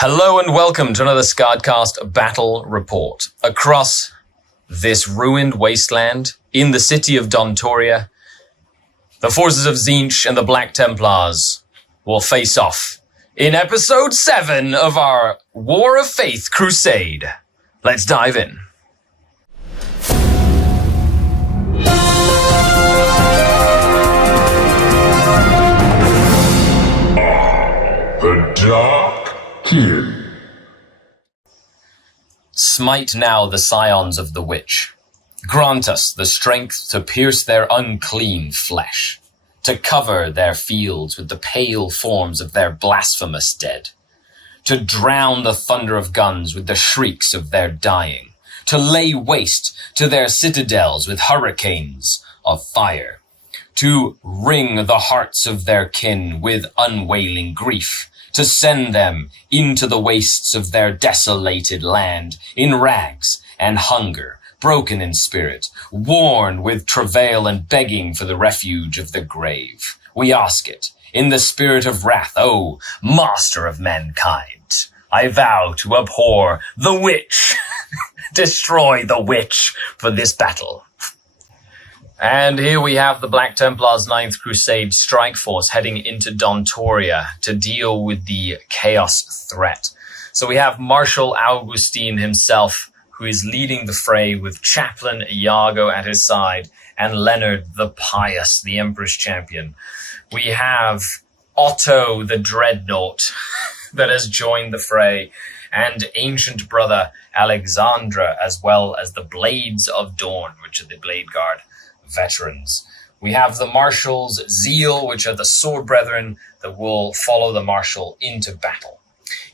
Hello and welcome to another Skaredcast battle report. Across this ruined wasteland in the city of Dontoria, the forces of Tzeench and the Black Templars will face off in episode 7 of our War of Faith crusade. Let's dive in. The Dark King. Smite now the scions of the witch. Grant us the strength to pierce their unclean flesh, to cover their fields with the pale forms of their blasphemous dead, to drown the thunder of guns with the shrieks of their dying, to lay waste to their citadels with hurricanes of fire, to wring the hearts of their kin with unwailing grief, to send them into the wastes of their desolated land in rags and hunger, broken in spirit, worn with travail and begging for the refuge of the grave. We ask it in the spirit of wrath, O master of mankind. I vow to abhor the witch, destroy the witch for this battle. And here we have the Black Templars' 9th Crusade strike force heading into Dontoria to deal with the chaos threat. So we have Marshal Augustine himself, who is leading the fray with Chaplain Iago at his side, and Leonard the Pious, the Emperor's champion. We have Otto the Dreadnought that has joined the fray, and ancient brother Alexandra, as well as the Blades of Dawn, which are the Blade Guard veterans. We have the Marshal's Zeal, which are the sword brethren that will follow the Marshal into battle.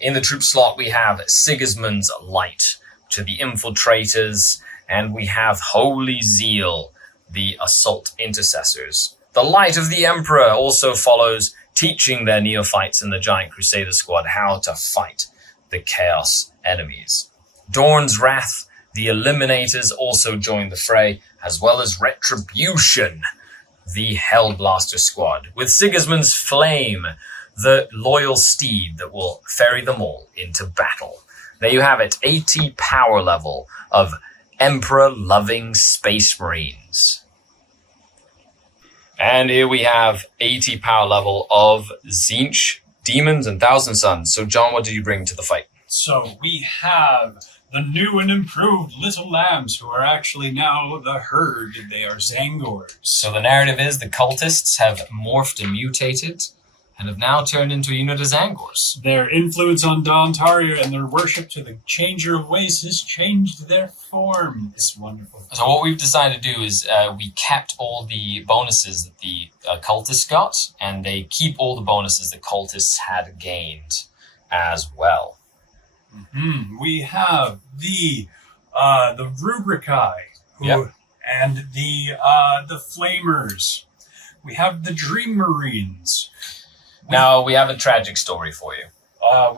In the troop slot, we have Sigismund's Light, which are the infiltrators, and we have Holy Zeal, the assault intercessors. The Light of the Emperor also follows, teaching their neophytes in the Giant Crusader squad how to fight the chaos enemies. Dorn's Wrath, the Eliminators, also join the fray, as well as Retribution, the Hellblaster squad, with Sigismund's Flame, the loyal steed that will ferry them all into battle. There you have it, 80 power level of Emperor-loving Space Marines. And here we have 80 power level of Tzeench, Demons, and Thousand Suns. So John, what did you bring to the fight? So we have the new and improved Little Lambs, who are actually now the Herd. They are Zangors. So the narrative is the cultists have morphed and mutated and have now turned into a unit of Zangors. Their influence on Dontoria and their worship to the Changer of Ways has changed their form. It's wonderful. So what we've decided to do is we kept all the bonuses that the cultists got, and they keep all the bonuses the cultists had gained as well. Mm-hmm. We have the Rubricae, and the Flamers. We have the Dream Marines. Now we have a tragic story for you.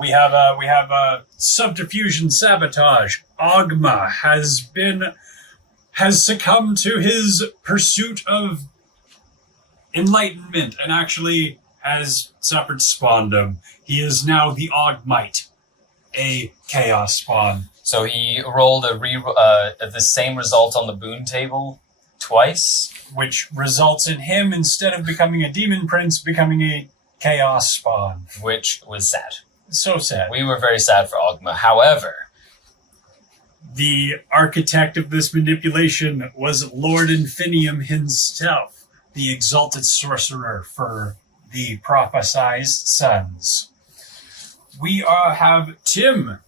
We have Subterfuge and Sabotage. Ogma has succumbed to his pursuit of enlightenment and actually has suffered spawndom. He is now the Ogmite, a chaos spawn. So he rolled the same result on the boon table twice, which results in him, instead of becoming a demon prince, becoming a chaos spawn. Which was sad. So sad. We were very sad for Ogma. However, the architect of this manipulation was Lord Infinium himself, the exalted sorcerer for the prophesized sons. We have Tim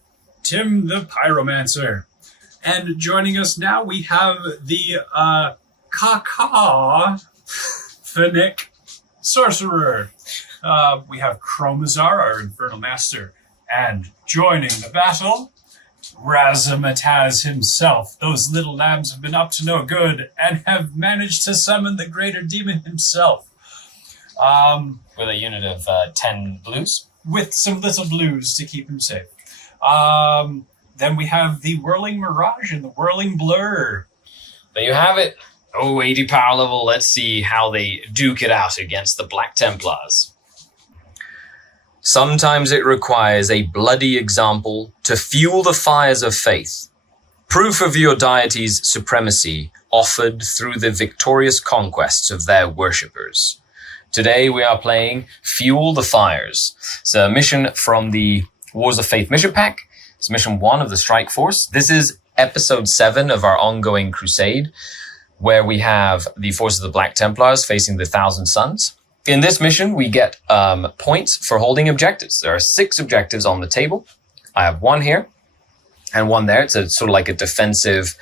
the Pyromancer. And joining us now, we have the Cacophonic Sorcerer. We have Chromazar, our Infernal Master. And joining the battle, Razamataz himself. Those little lambs have been up to no good and have managed to summon the greater demon himself. With a unit of 10 blues. With some little blues to keep him safe. Then we have the Whirling Mirage and the Whirling Blur. There you have it. 80 power level. Let's see how they duke it out against the Black Templars. Sometimes it requires a bloody example to fuel the fires of faith, proof of your deity's supremacy offered through the victorious conquests of their worshippers. Today we are playing Fuel the Fires. It's a mission from the Wars of Faith mission pack. It's mission 1 of the Strike Force. This is episode 7 of our ongoing crusade, where we have the forces of the Black Templars facing the Thousand Suns. In this mission, we get points for holding objectives. There are 6 objectives on the table. I have 1 here and 1 there. It's sort of like a defensive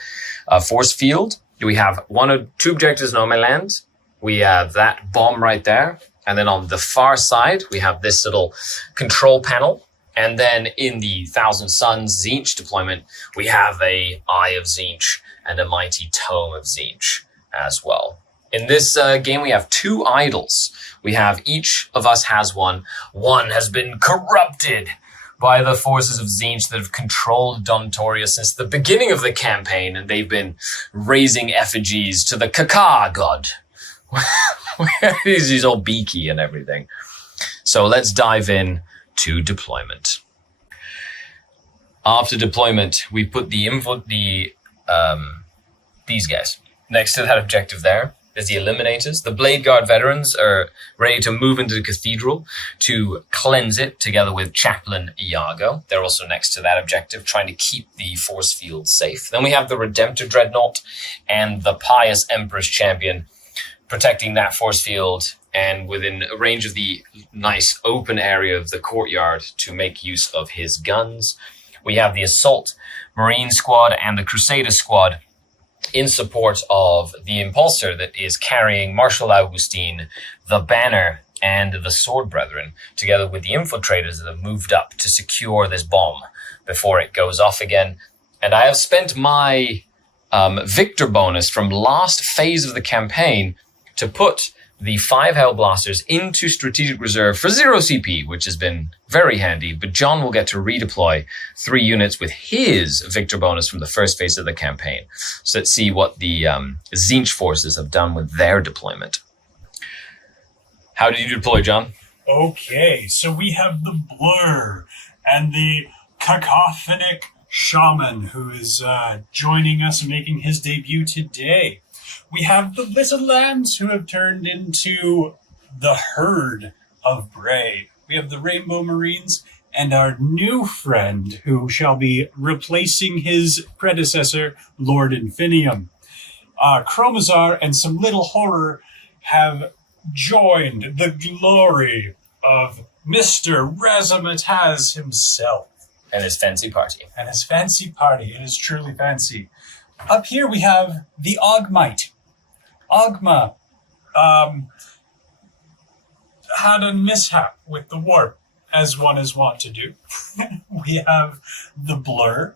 force field. We have 1 or 2 objectives in no man's land. We have that bomb right there. And then on the far side, we have this little control panel. And then in the Thousand Suns Tzeench deployment, we have a Eye of Tzeench and a Mighty Tome of Tzeench as well. In this game, we have 2 idols. We have, each of us has one. One has been corrupted by the forces of Tzeench that have controlled Dontoria since the beginning of the campaign, and they've been raising effigies to the Kaka god. He's all beaky and everything. So let's dive in to deployment. After deployment, we put these guys next to that objective there. There's the Eliminators. The Blade Guard veterans are ready to move into the cathedral to cleanse it together with Chaplain Iago. They're also next to that objective, trying to keep the force field safe. Then we have the Redemptor Dreadnought and the Pious Emperor's Champion protecting that force field and within range of the nice open area of the courtyard to make use of his guns. We have the Assault Marine Squad and the Crusader Squad in support of the Impulsor that is carrying Marshal Augustine, the Banner, and the Sword Brethren, together with the Infiltrators that have moved up to secure this bomb before it goes off again. And I have spent my Victor bonus from last phase of the campaign to put the 5 Hellblasters into strategic reserve for 0 CP, which has been very handy. But John will get to redeploy 3 units with his Victor bonus from the first phase of the campaign. So let's see what the Tzeench forces have done with their deployment. How did you deploy, John? Okay, so we have the Blur and the Cacophonic Shaman, who is joining us and making his debut today. We have the Little Lambs, who have turned into the Herd of Bray. We have the Rainbow Marines and our new friend, who shall be replacing his predecessor, Lord Infinium. Chromazar and some Little Horror have joined the glory of Mr. Razamataz himself. And his fancy party. And his fancy party. It is truly fancy. Up here we have the Ogmite. Ogma had a mishap with the warp, as one is wont to do. We have the Blur.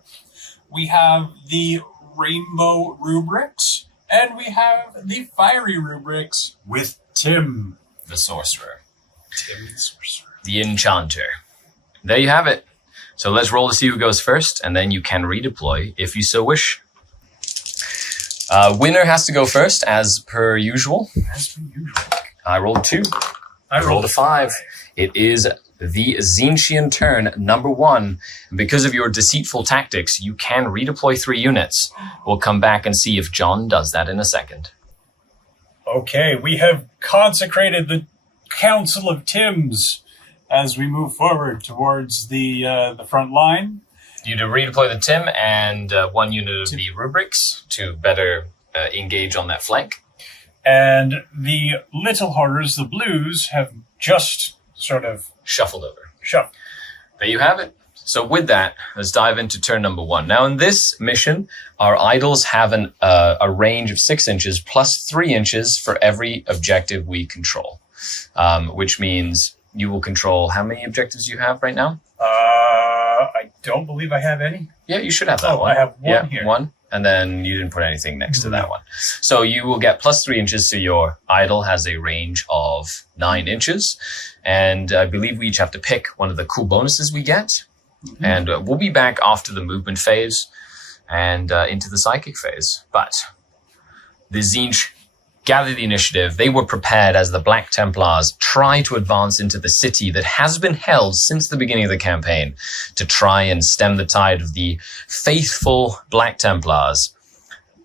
We have the Rainbow Rubrics. And we have the Fiery Rubrics with Tim. The Sorcerer. Tim the Sorcerer. The Enchanter. There you have it. So let's roll to see who goes first, and then you can redeploy if you so wish. Winner has to go first, as per usual. I rolled 2. I rolled a 5. It is the Tzeentchian turn, number 1. And because of your deceitful tactics, you can redeploy 3 units. We'll come back and see if John does that in a second. Okay, we have consecrated the Council of Tims as we move forward towards the front line. You to redeploy the Tim and 1 unit of the Rubrics to better engage on that flank. And the Little Horrors, the Blues, have just sort of shuffled over. There you have it. So with that, let's dive into turn number 1. Now in this mission, our idols have a range of 6 inches plus 3 inches for every objective we control, which means you will control how many objectives you have right now? I don't believe I have any. Yeah, you should have that one. I have 1 here. 1. And then you didn't put anything next to that one. So you will get plus 3 inches. So your idol has a range of 9 inches. And I believe we each have to pick one of the cool bonuses we get. Mm-hmm. And we'll be back after the movement phase and into the psychic phase. But the Tzeench gather the initiative. They were prepared as the Black Templars try to advance into the city that has been held since the beginning of the campaign to try and stem the tide of the faithful Black Templars.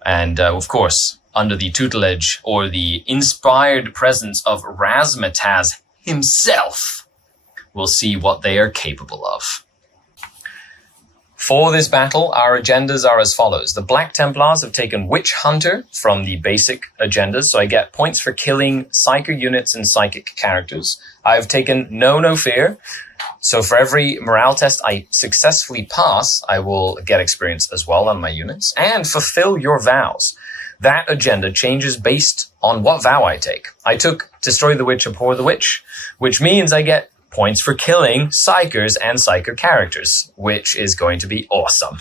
And, of course, under the tutelage or the inspired presence of Razmataz himself, we'll see what they are capable of. For this battle, our agendas are as follows. The Black Templars have taken Witch Hunter from the basic agendas, so I get points for killing psychic units and psychic characters. I've taken Know No Fear, so for every morale test I successfully pass, I will get experience as well on my units. And Fulfill Your Vows. That agenda changes based on what vow I take. I took Destroy the Witch, Abhor the Witch, which means I get points for killing psychers and psyker characters, which is going to be awesome.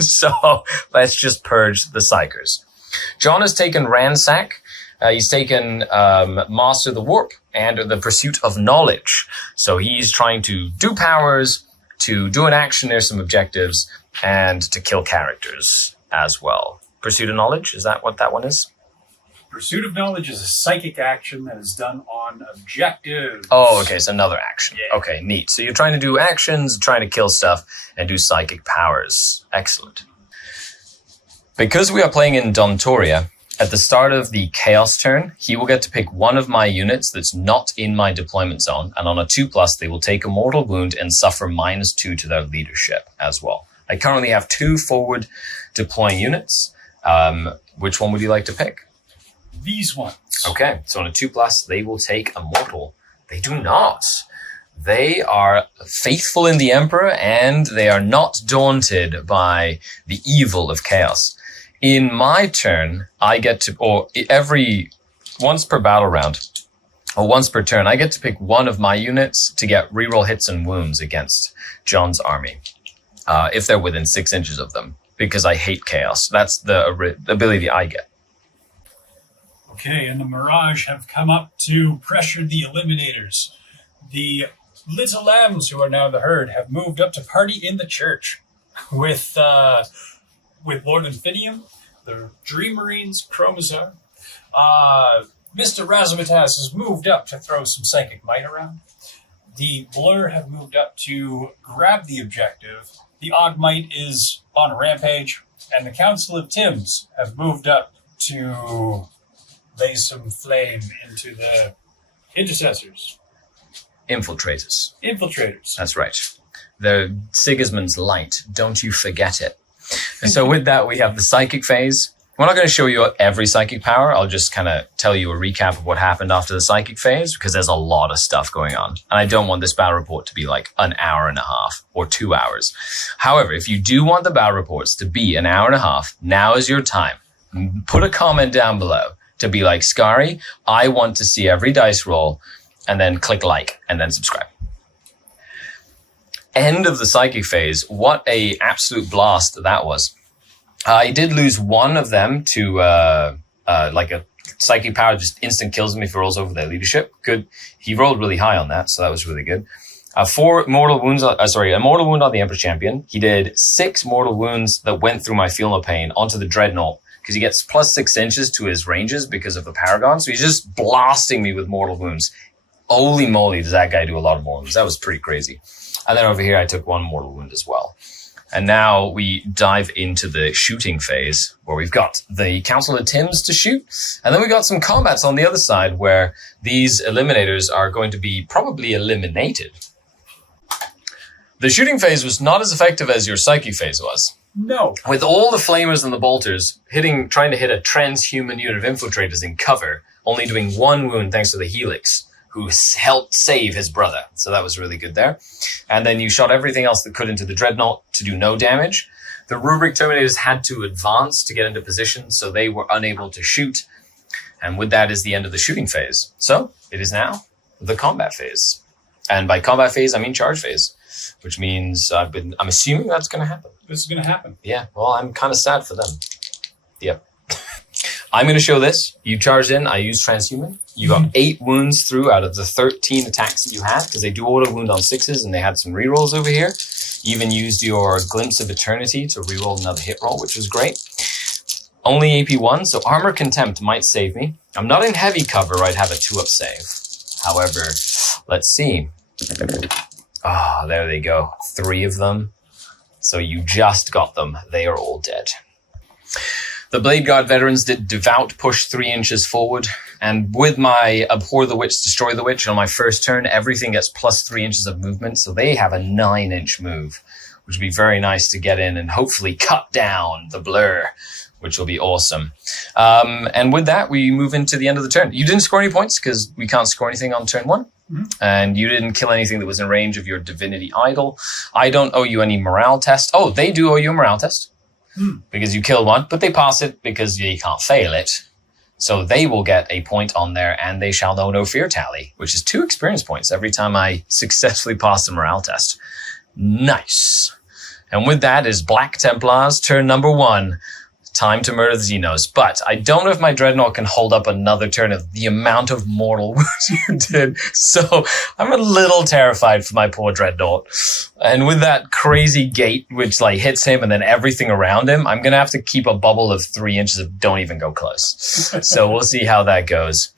So let's just purge the psychers. John has taken Ransack. He's taken Master the Warp and the Pursuit of Knowledge. So he's trying to do powers, to do an action near some objectives, and to kill characters as well. Pursuit of Knowledge, is that what that one is? Pursuit of Knowledge is a psychic action that is done on objectives. Oh, okay, so another action. Yeah. Okay, neat. So you're trying to do actions, trying to kill stuff, and do psychic powers. Excellent. Because we are playing in Dontoria, at the start of the Chaos turn, he will get to pick one of my units that's not in my deployment zone, and on a 2+, they will take a mortal wound and suffer -2 to their leadership as well. I currently have 2 forward deploying units. Which one would you like to pick? These ones. Okay, so on a 2+, they will take a mortal. They do not. They are faithful in the Emperor, and they are not daunted by the evil of chaos. In my turn, I get to, or once per battle round, or once per turn, I get to pick one of my units to get reroll hits and wounds against John's army, if they're within 6 inches of them, because I hate chaos. That's the ability I get. Okay, and the Mirage have come up to pressure the Eliminators. The Little Lambs, who are now the Herd, have moved up to party in the church with Lord Infinium, the Dream Marines, Chromazar. Mr. Razmataz has moved up to throw some psychic might around. The Blur have moved up to grab the objective. The Odd Might is on a rampage, and the Council of Tims have moved up to lay some flame into the intercessors. Infiltrators. That's right. The Sigismund's light. Don't you forget it. And so with that, we have the psychic phase. We're not going to show you every psychic power. I'll just kind of tell you a recap of what happened after the psychic phase, because there's a lot of stuff going on. And I don't want this battle report to be like an hour and a half or 2 hours. However, if you do want the battle reports to be an hour and a half, now is your time. Put a comment down below to be like, Skari, I want to see every dice roll, and then click like, and then subscribe. End of the psychic phase. What a absolute blast that was. I did lose one of them to like a psychic power just instant kills him if he rolls over their leadership. Good. He rolled really high on that, so that was really good. 4 mortal wounds, a mortal wound on the Emperor Champion. He did 6 mortal wounds that went through my Feel No Pain onto the Dreadnought, because he gets plus 6 inches to his ranges because of the Paragon. So he's just blasting me with mortal wounds. Holy moly, does that guy do a lot of mortal wounds. That was pretty crazy. And then over here, I took 1 mortal wound as well. And now we dive into the shooting phase, where we've got the Council of Tims to shoot. And then we got some combats on the other side, where these Eliminators are going to be probably eliminated. The shooting phase was not as effective as your psychic phase was. No. With all the flamers and the bolters trying to hit a transhuman unit of infiltrators in cover, only doing 1 wound thanks to the Helix, who helped save his brother. So that was really good there. And then you shot everything else that could into the Dreadnought to do no damage. The Rubric Terminators had to advance to get into position, so they were unable to shoot. And with that is the end of the shooting phase. So it is now the combat phase. And by combat phase, I mean charge phase, which means I'm assuming that's going to happen. This is going to happen. Yeah, well, I'm kind of sad for them. Yep. I'm going to show this. You charged in. I used Transhuman. You got 8 wounds through out of the 13 attacks that you had, because they do auto wound on 6s, and they had some rerolls over here. You even used your Glimpse of Eternity to reroll another hit roll, which was great. Only AP1, so Armor Contempt might save me. I'm not in heavy cover, I'd have a 2-up save. However, let's see. Ah, there they go. 3 of them. So you just got them. They are all dead. The Blade Guard veterans did devout push 3 inches forward. And with my Abhor the Witch, Destroy the Witch on my first turn, everything gets plus 3 inches of movement. So they have a 9-inch move, which would be very nice to get in and hopefully cut down the blur, which will be awesome. And with that, we move into the end of the turn. You didn't score any points because we can't score anything on turn 1. Mm-hmm. And you didn't kill anything that was in range of your Divinity Idol. I don't owe you any morale test. Oh, they do owe you a morale test because you killed one, but they pass it because you can't fail it. So they will get a point on there, and they shall know no fear tally, which is 2 experience points every time I successfully pass the morale test. Nice. And with that is Black Templars, turn number 1. Time to murder the Xenos. But I don't know if my Dreadnought can hold up another turn of the amount of mortal wounds you did. So I'm a little terrified for my poor Dreadnought. And with that crazy gate, which like hits him and then everything around him, I'm going to have to keep a bubble of 3 inches of don't even go close. So we'll see how that goes.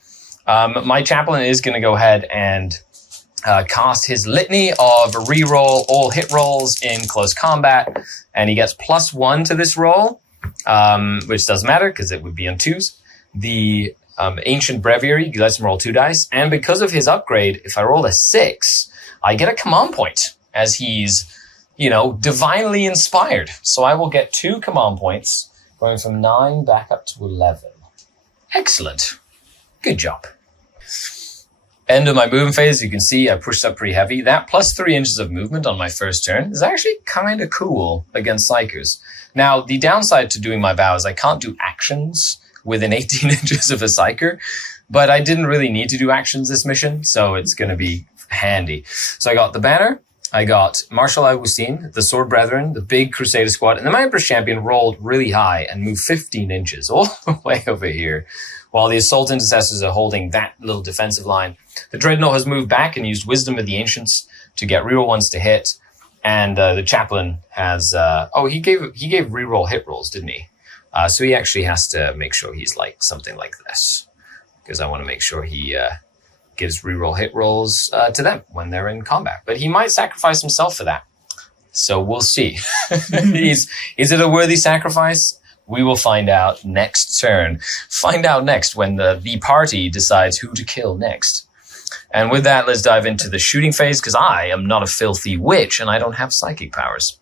My Chaplain is going to go ahead and cast his litany of reroll all hit rolls in close combat. And he gets +1 to this roll. Which doesn't matter because it would be on 2s. The Ancient Breviary, you lets him roll 2 dice. And because of his upgrade, if I roll a 6, I get a command point as he's, divinely inspired. So I will get 2 command points going from 9 back up to 11. Excellent. Good job. End of my movement phase, you can see I pushed up pretty heavy. That plus 3 inches of movement on my first turn is actually kind of cool against Psychers. Now, the downside to doing my vow is I can't do actions within 18 inches of a Psyker, but I didn't really need to do actions this mission, so it's going to be handy. So I got the banner, I got Marshal Augustine, the Sword Brethren, the big Crusader squad, and the Emperor's Champion rolled really high and moved 15 inches all the way over here, while the Assault Intercessors are holding that little defensive line. The Dreadnought has moved back and used Wisdom of the Ancients to get reroll ones to hit. And the Chaplain has... he gave reroll hit rolls, didn't he? So he actually has to make sure he's like something like this. Because I want to make sure he gives reroll hit rolls to them when they're in combat. But he might sacrifice himself for that. So we'll see. Is it a worthy sacrifice? We will find out next turn. Find out next when the party decides who to kill next. And with that, let's dive into the shooting phase, because I am not a filthy witch and I don't have psychic powers.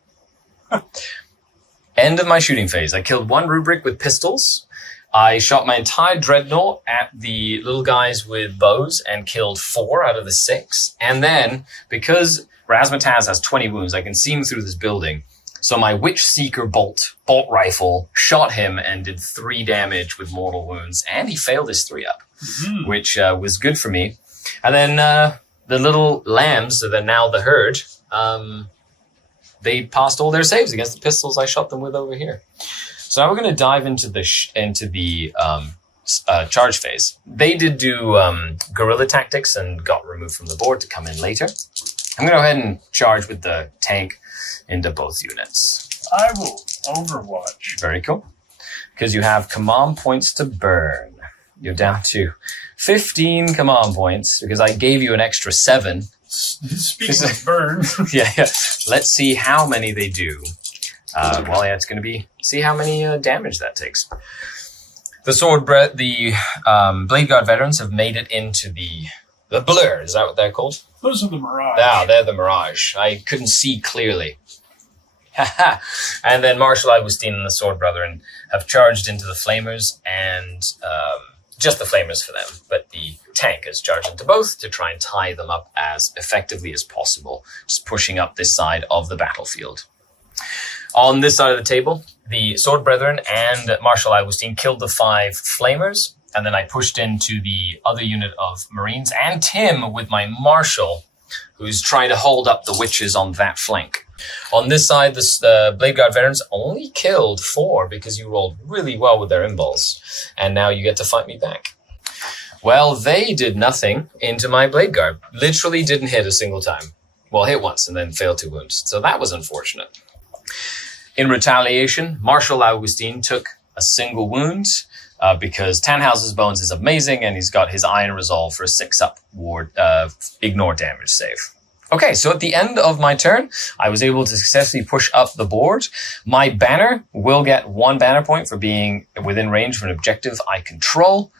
End of my shooting phase. I killed 1 rubric with pistols. I shot my entire Dreadnought at the little guys with bows and killed 4 out of the 6. And then, because Razmataz has 20 wounds, I can see him through this building. So my Witch Seeker bolt rifle shot him and did 3 damage with mortal wounds. And he failed his 3-up, which was good for me. And then the little lambs, so they're now the herd, they passed all their saves against the pistols I shot them with over here. So now we're going to dive into the charge phase. They did do guerrilla tactics and got removed from the board to come in later. I'm going to go ahead and charge with the tank into both units. I will overwatch. Very cool. Because you have command points to burn. You're down to 15 command points because I gave you an extra 7. Speaking of burn. yeah. Let's see how many they do. It's going to be, see how many damage that takes. The Blade Guard veterans have made it into the blur. Is that what they're called? Those are the Mirage. Ah, they're the Mirage. I couldn't see clearly. And then Marshal Augustine and the Sword Brethren have charged into the Flamers and just the Flamers for them. But the tank has charged into both to try and tie them up as effectively as possible, just pushing up this side of the battlefield. On this side of the table, the Sword Brethren and Marshal Augustine killed the 5 Flamers, and then I pushed into the other unit of Marines and Tim with my Marshal, who's trying to hold up the witches on that flank. On this side, the Blade Guard veterans only killed 4 because you rolled really well with their imballs, and now you get to fight me back. Well, they did nothing into my Blade Guard. Literally didn't hit a single time. Well, hit once and then failed to wound. So that was unfortunate. In retaliation, Marshal Augustine took a single wound because Tannhauser's Bones is amazing, and he's got his Iron Resolve for a 6-up ward ignore damage save. Okay, so at the end of my turn, I was able to successfully push up the board. My banner will get 1 banner point for being within range for an objective I control.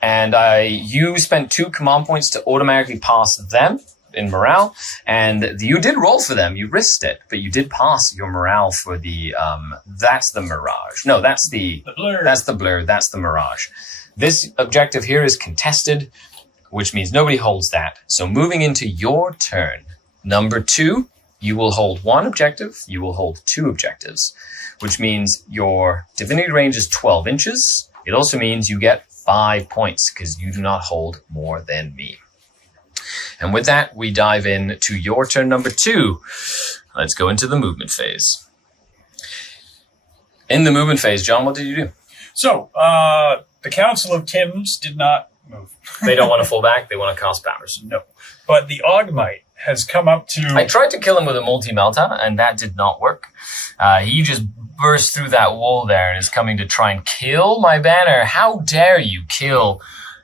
And you spent 2 command points to automatically pass them in morale. And you did roll for them. You risked it, but you did pass your morale for the, that's the Mirage. No, that's the Blur. That's the Blur. That's the Mirage. This objective here is contested, which means nobody holds that. So moving into your turn, number 2, you will hold 1 objective. You will hold 2 objectives, which means your divinity range is 12 inches. It also means you get 5 points because you do not hold more than me. And with that, we dive into your turn number 2. Let's go into the movement phase. In the movement phase, John, what did you do? So, the Council of Tims did not move. They don't want to fall back. They want to cast powers. No. But the Augmite has come up to... I tried to kill him with a multi-melta, and that did not work. He just burst through that wall there and is coming to try and kill my banner. How dare you kill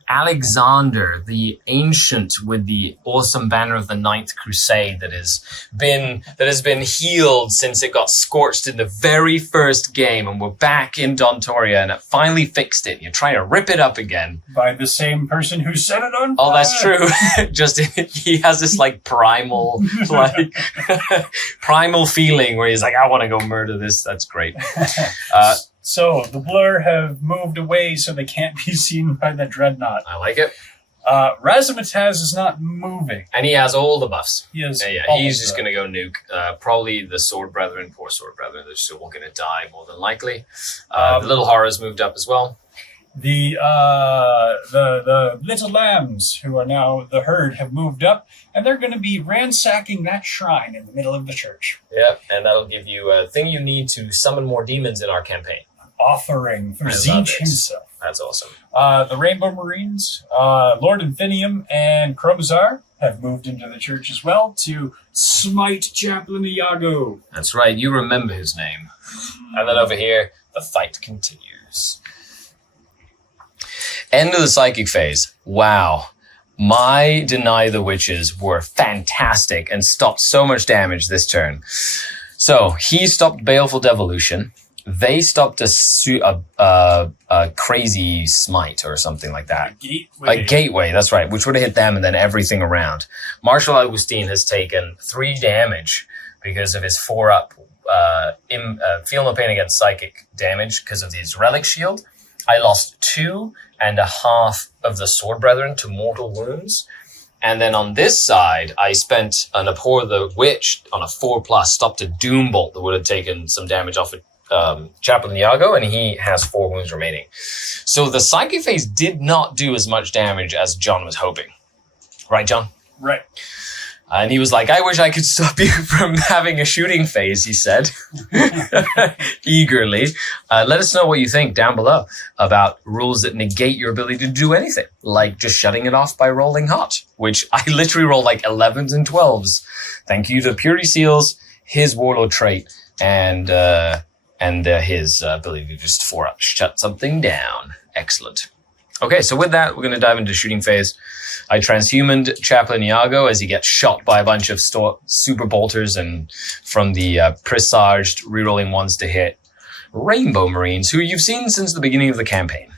Alexander, the ancient with the awesome banner of the Ninth Crusade that has been healed since it got scorched in the very first game, and we're back in Dontoria and it finally fixed it. You're trying to rip it up again. By the same person who set it on fire. Oh, that's true. Just he has this primal primal feeling where he's like, I want to go murder this. That's great. So, the Blur have moved away so they can't be seen by the Dreadnought. I like it. Razamataz is not moving. And he has all the buffs. He has he's just going to go nuke. Probably the Sword Brethren, poor Sword Brethren. They're still going to die more than likely. The Little Horrors moved up as well. The Little Lambs, who are now the Herd, have moved up, and they're going to be ransacking that shrine in the middle of the church. Yep, and that'll give you a thing you need to summon more demons in our campaign. Offering for Tzeench himself. That's awesome. The Rainbow Marines, Lord Infinium and Kromzar have moved into the church as well to smite Chaplain Iago. That's right, you remember his name. And then over here, the fight continues. End of the psychic phase. Wow. My Deny the Witches were fantastic and stopped so much damage this turn. So he stopped Baleful Devolution. They stopped a crazy smite or something like that. A gateway, that's right, which would have hit them and then everything around. Marshal Augustine has taken 3 damage because of his 4-up Feel No Pain Against Psychic damage because of his Relic Shield. I lost 2.5 of the Sword Brethren to mortal wounds. And then on this side, I spent an Abhor the Witch on a 4+, stopped a Doom Bolt that would have taken some damage off of Chaplain Iago, and he has 4 wounds remaining. So the psychic phase did not do as much damage as John was hoping. Right, John? Right. And he was like, I wish I could stop you from having a shooting phase, he said, eagerly. Let us know what you think down below about rules that negate your ability to do anything, like just shutting it off by rolling hot, which I literally rolled like 11s and 12s. Thank you to Purity Seals, his Warlord trait, and his ability to just 4-up shut something down. Excellent. Okay, so with that, we're going to dive into shooting phase. I transhumaned Chaplain Iago as he gets shot by a bunch of super bolters and from the presaged rerolling ones to hit Rainbow Marines, who you've seen since the beginning of the campaign.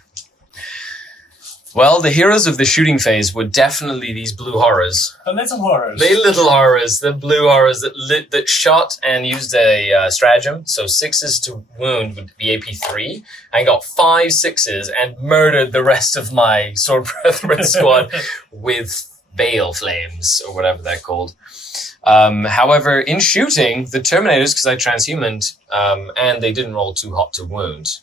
Well, the heroes of the shooting phase were definitely these blue horrors. The little horrors. The little horrors, the blue horrors that shot and used a stratagem. So 6s to wound would be AP3. I got 5 6s and murdered the rest of my Sword Brethren squad with Bale Flames, or whatever they're called. However, in shooting, the Terminators, because I transhumaned, and they didn't roll too hot to wound,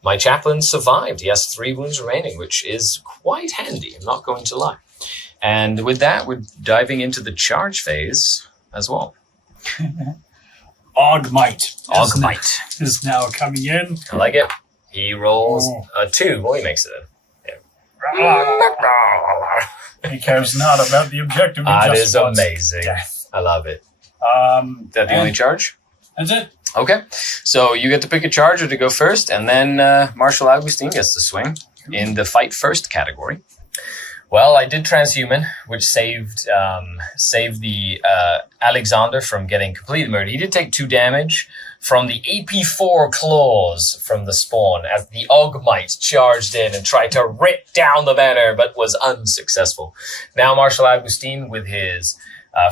my chaplain survived. He has 3 wounds remaining, which is quite handy, I'm not going to lie. And with that, we're diving into the charge phase as well. Augmite is now coming in. I like it. He rolls a 2. Well, he makes it in. Yeah. He cares not about the objective. That is amazing. Death. I love it. Is that the only charge? That's it. Okay, so you get to pick a charger to go first, and then Marshal Augustine gets to swing in the fight first category. Well, I did transhuman, which saved the Alexander from getting completely murdered. He did take 2 damage from the AP4 claws from the spawn as the Ogmite charged in and tried to rip down the banner, but was unsuccessful. Now Marshal Augustine with his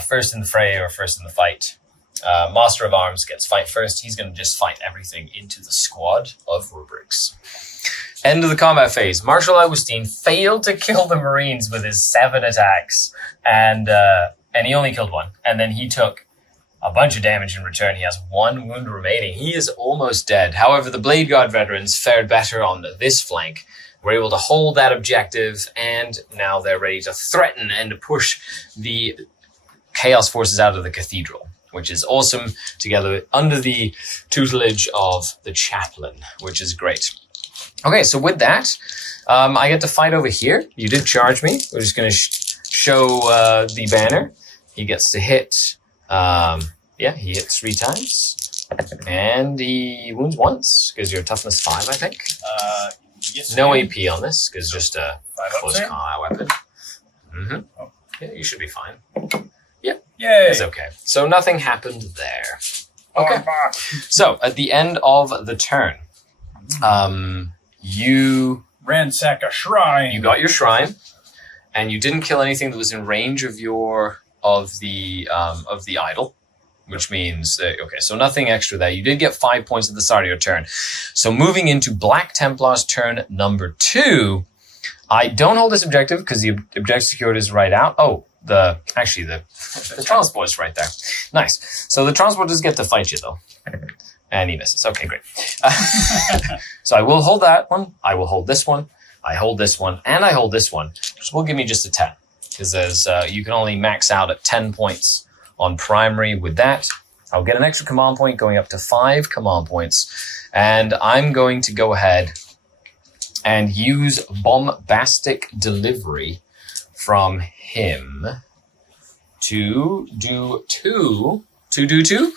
first in the fray or first in the fight. Master of Arms gets fight first. He's going to just fight everything into the squad of rubrics. End of the combat phase. Marshal Augustine failed to kill the Marines with his 7 attacks, and he only killed 1. And then he took a bunch of damage in return. He has 1 wound remaining. He is almost dead. However, the Blade Guard veterans fared better on this flank. Were able to hold that objective, and now they're ready to threaten and to push the Chaos forces out of the cathedral, which is awesome, together under the tutelage of the chaplain, which is great. Okay, so with that, I get to fight over here. You did charge me. We're just going to show the banner. He gets to hit. He hits 3 times. And he wounds once, because you're toughness 5, I think. No AP on this, because just a close combat weapon. Mm-hmm. Oh. Yeah, you should be fine. Yeah, yay! It's okay. So nothing happened there. Okay. So at the end of the turn, you ransack a shrine. You got your shrine, and you didn't kill anything that was in range of the idol, which means so nothing extra there. You did get 5 points at the start of your turn. So moving into Black Templar's turn number 2, I don't hold this objective because the objective secured is right out. Oh, the transport is right there. Nice. So the transport does get to fight you though. And he misses. Okay, great. So I will hold that one. I will hold this one. I hold this one. And I hold this one, which will give me just a 10. Because there's you can only max out at 10 points on primary with that. I'll get an extra command point going up to 5 command points. And I'm going to go ahead and use Bombastic Delivery from him to do 2. To do 2?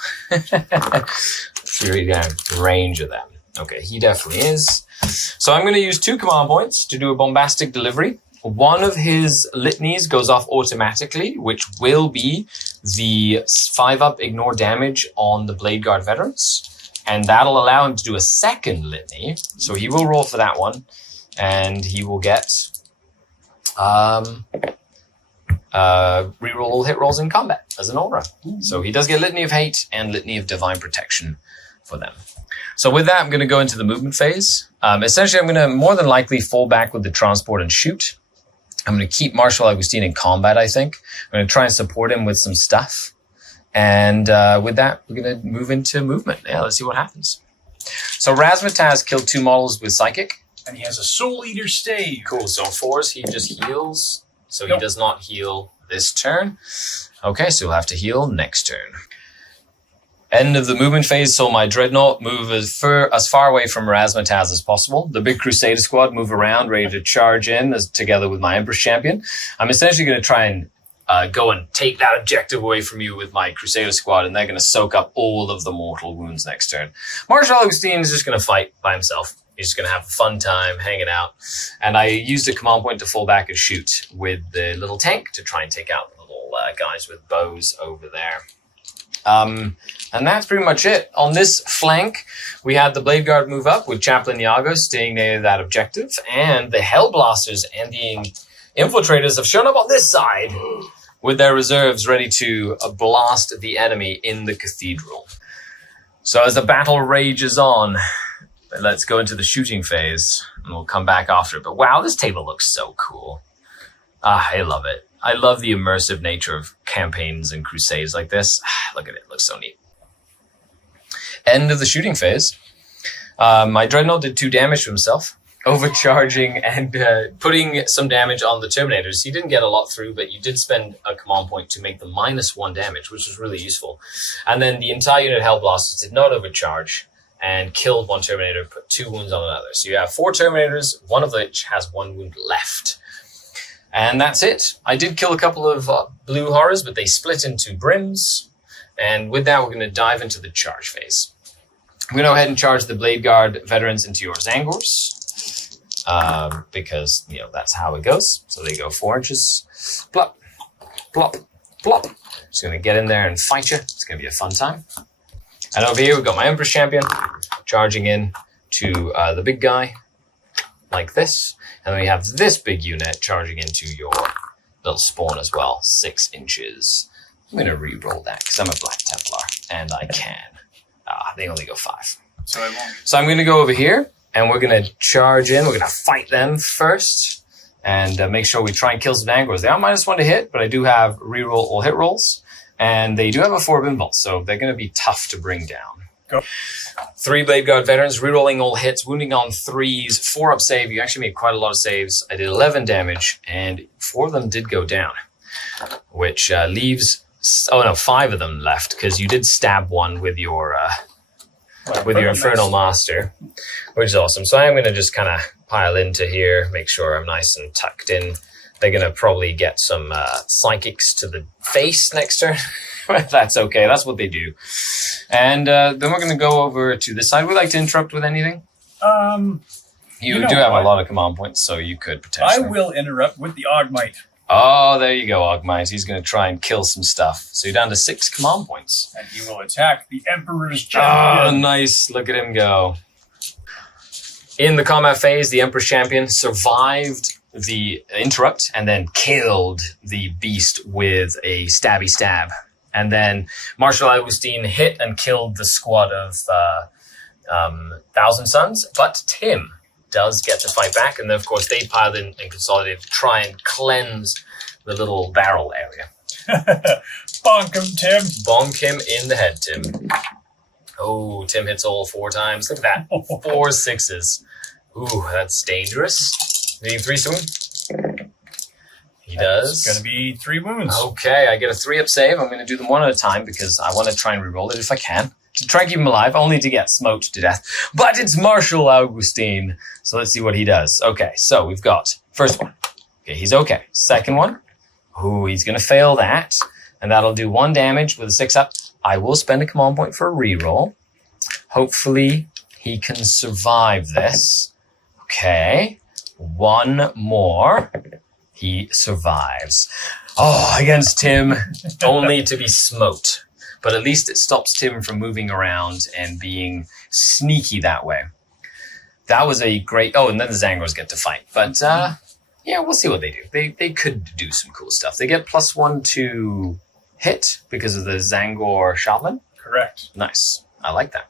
Here down range of them. Okay, he definitely is. So I'm going to use 2 command points to do a Bombastic Delivery. One of his litanies goes off automatically, which will be the 5-up ignore damage on the Blade Guard veterans. And that'll allow him to do a second litany. So he will roll for that one. And he will get reroll hit rolls in combat as an aura. So he does get Litany of Hate and Litany of Divine Protection for them. So with that, I'm going to go into the movement phase. Essentially, I'm going to more than likely fall back with the transport and shoot. I'm going to keep Marshal Augustine in combat, I think. I'm going to try and support him with some stuff. And with that, we're going to move into movement. Yeah, let's see what happens. So Razmataz killed 2 models with Psychic. And he has a Soul Eater stave. Cool. So 4s, he just heals. So he does not heal this turn. Okay, so he'll have to heal next turn. End of the movement phase, so my Dreadnought move as far away from Razmataz as possible. The big Crusader squad move around, ready to charge in together with my Empress Champion. I'm essentially going to try and go and take that objective away from you with my Crusader squad, and they're going to soak up all of the mortal wounds next turn. Marshal Augustine is just going to fight by himself. He's just going to have a fun time hanging out. And I used a command point to fall back and shoot with the little tank to try and take out the little guys with bows over there. And that's pretty much it. On this flank, we had the Blade Guard move up with Chaplain Iago staying near that objective. And the Hellblasters and the Infiltrators have shown up on this side with their reserves ready to blast the enemy in the cathedral. So as the battle rages on, let's go into the shooting phase, and we'll come back after it. But wow, this table looks so cool. I love it. I love the immersive nature of campaigns and crusades like this. Look at it. It looks so neat. End of the shooting phase. My Dreadnought did 2 damage to himself, overcharging and putting some damage on the Terminators. He didn't get a lot through, but you did spend a command point to make the -1 damage, which was really useful. And then the entire unit of Hellblasters did not overcharge and killed 1 Terminator, put 2 wounds on another. So you have 4 Terminators, one of which has 1 wound left. And that's it. I did kill a couple of blue horrors, but they split into brims. And with that, we're going to dive into the charge phase. I'm going to go ahead and charge the Blade Guard veterans into your Zangors. Because, that's how it goes. So they go 4 inches. Plop, plop, plop. Just going to get in there and fight you. It's going to be a fun time. And over here, we've got my Empress Champion charging in to the big guy like this. And then we have this big unit charging into your little spawn as well, 6 inches. I'm going to re-roll that because I'm a Black Templar and I can. They only go 5. So I won't. So I'm going to go over here and we're going to charge in. We're going to fight them first and make sure we try and kill some Angors. They are -1 to hit, but I do have re-roll all hit rolls. And they do have a 4 invuln, so they're going to be tough to bring down. Go. 3 Blade Guard veterans, re-rolling all hits, wounding on 3s, 4 up save. You actually made quite a lot of saves. I did 11 damage, and 4 of them did go down, which leaves... 5 of them left, because you did stab 1 with your Infernal Master, which is awesome. So I'm going to just kind of pile into here, make sure I'm nice and tucked in. They're going to probably get some psychics to the face next turn. That's okay. That's what they do. And then we're going to go over to this side. Would you like to interrupt with anything? You do have a lot of command points, so you could potentially. I will interrupt with the Ogmite. Oh, there you go, Ogmite. He's going to try and kill some stuff. So you're down to 6 command points. And he will attack the Emperor's Oh, champion. nice. Look at him go. In the combat phase, the Emperor's champion survived the interrupt and then killed the beast with a stabby stab. And then Marshal Augustine hit and killed the squad of Thousand Suns, but Tim does get to fight back. And then, of course, they piled in and consolidated to try and cleanse the little barrel area. Bonk him, Tim. Bonk him in the head, Tim. Oh, Tim hits all 4 times. Look at that. 4 6s. Ooh, that's dangerous. Needing 3 soon? He does. It's going to be 3 wounds. Okay, I get a 3-up save. I'm going to do them 1 at a time because I want to try and reroll it if I can. To try and keep him alive, only to get smoked to death. But it's Marshal Augustine. So let's see what he does. Okay, so we've got first one. Okay, he's okay. Second one. Ooh, he's going to fail that. And that'll do 1 damage with a 6-up. I will spend a command point for a reroll. Hopefully he can survive this. Okay. 1 more. He survives. Oh, against Tim, only to be smoked. But at least it stops Tim from moving around and being sneaky that way. That was a great... Oh, and then the Zangors get to fight. But, yeah, we'll see what they do. They could do some cool stuff. They get +1 to hit because of the Zangor Shaman. Correct. Nice. I like that.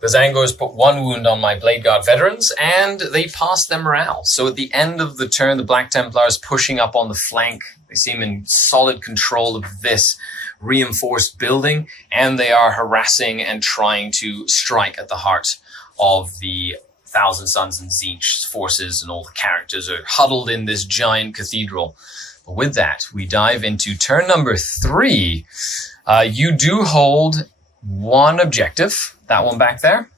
The Zangors put 1 wound on my Blade Guard veterans, and they pass their morale. So at the end of the turn, the Black Templars pushing up on the flank. They seem in solid control of this reinforced building, and they are harassing and trying to strike at the heart of the Thousand Suns and Tzeench forces, and all the characters are huddled in this giant cathedral. But with that, we dive into turn number 3. You do hold 1 objective, that one back there,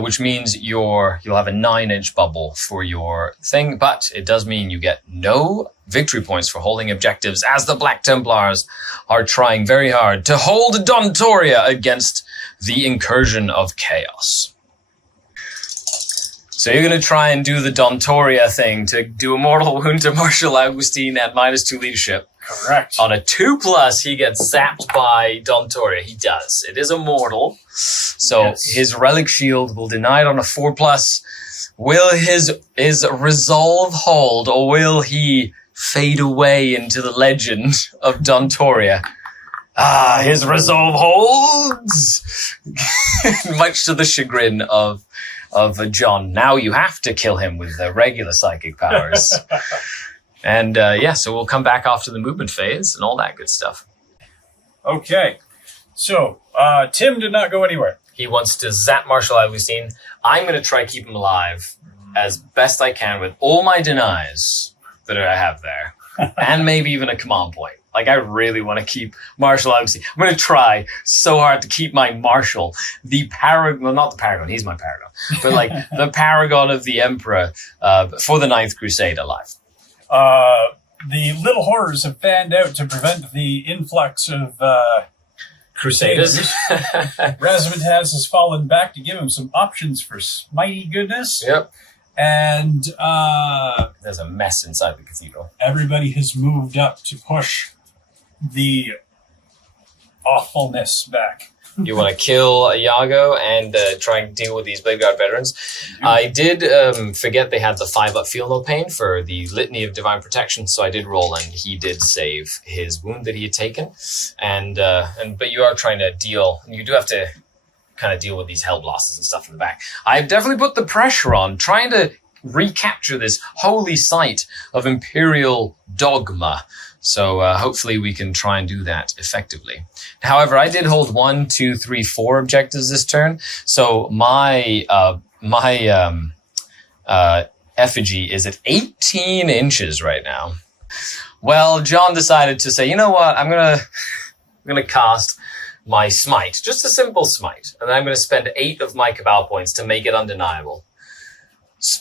which means you'll have a 9-inch bubble for your thing, but it does mean you get no victory points for holding objectives, as the Black Templars are trying very hard to hold Dontoria against the incursion of chaos. So you're going to try and do the Dontoria thing to do a mortal wound to Marshal Augustine at -2 leadership. Correct. On a 2+, he gets zapped by Dontoria. He does. It is a mortal. So Yes. his relic shield will deny it on a 4+. Will his resolve hold, or will he fade away into the legend of Dontoria? His resolve holds! Much to the chagrin of John. Now you have to kill him with the regular psychic powers. And so we'll come back after the movement phase and all that good stuff. Okay. So, Tim did not go anywhere. He wants to zap Marshal Augustine. I'm going to try to keep him alive as best I can with all my denies that I have there. And maybe even a command point. Like, I really want to keep Marshal Augustine. I'm going to try so hard to keep my Marshal, the Paragon, well, not the Paragon, he's my Paragon, but like the Paragon of the Emperor for the 9th Crusade alive. the little horrors have fanned out to prevent the influx of Crusaders. Razmataz has fallen back to give him some options for smitey goodness. Yep. And there's a mess inside the cathedral. Everybody has moved up to push the awfulness back. You want to kill Iago and try and deal with these Blade Guard veterans. I did forget they had the 5-up Feel No Pain for the Litany of Divine Protection, so I did roll and he did save his wound that he had taken. But you are trying to deal, you do have to kind of deal with these Hellblasters and stuff in the back. I've definitely put the pressure on trying to recapture this holy site of Imperial dogma. So hopefully we can try and do that effectively. However, I did hold 1, 2, 3, 4 objectives this turn. So my effigy is at 18 inches right now. Well, John decided to say, you know what, I'm gonna cast my smite, just a simple smite, and then I'm gonna spend 8 of my Cabal points to make it undeniable.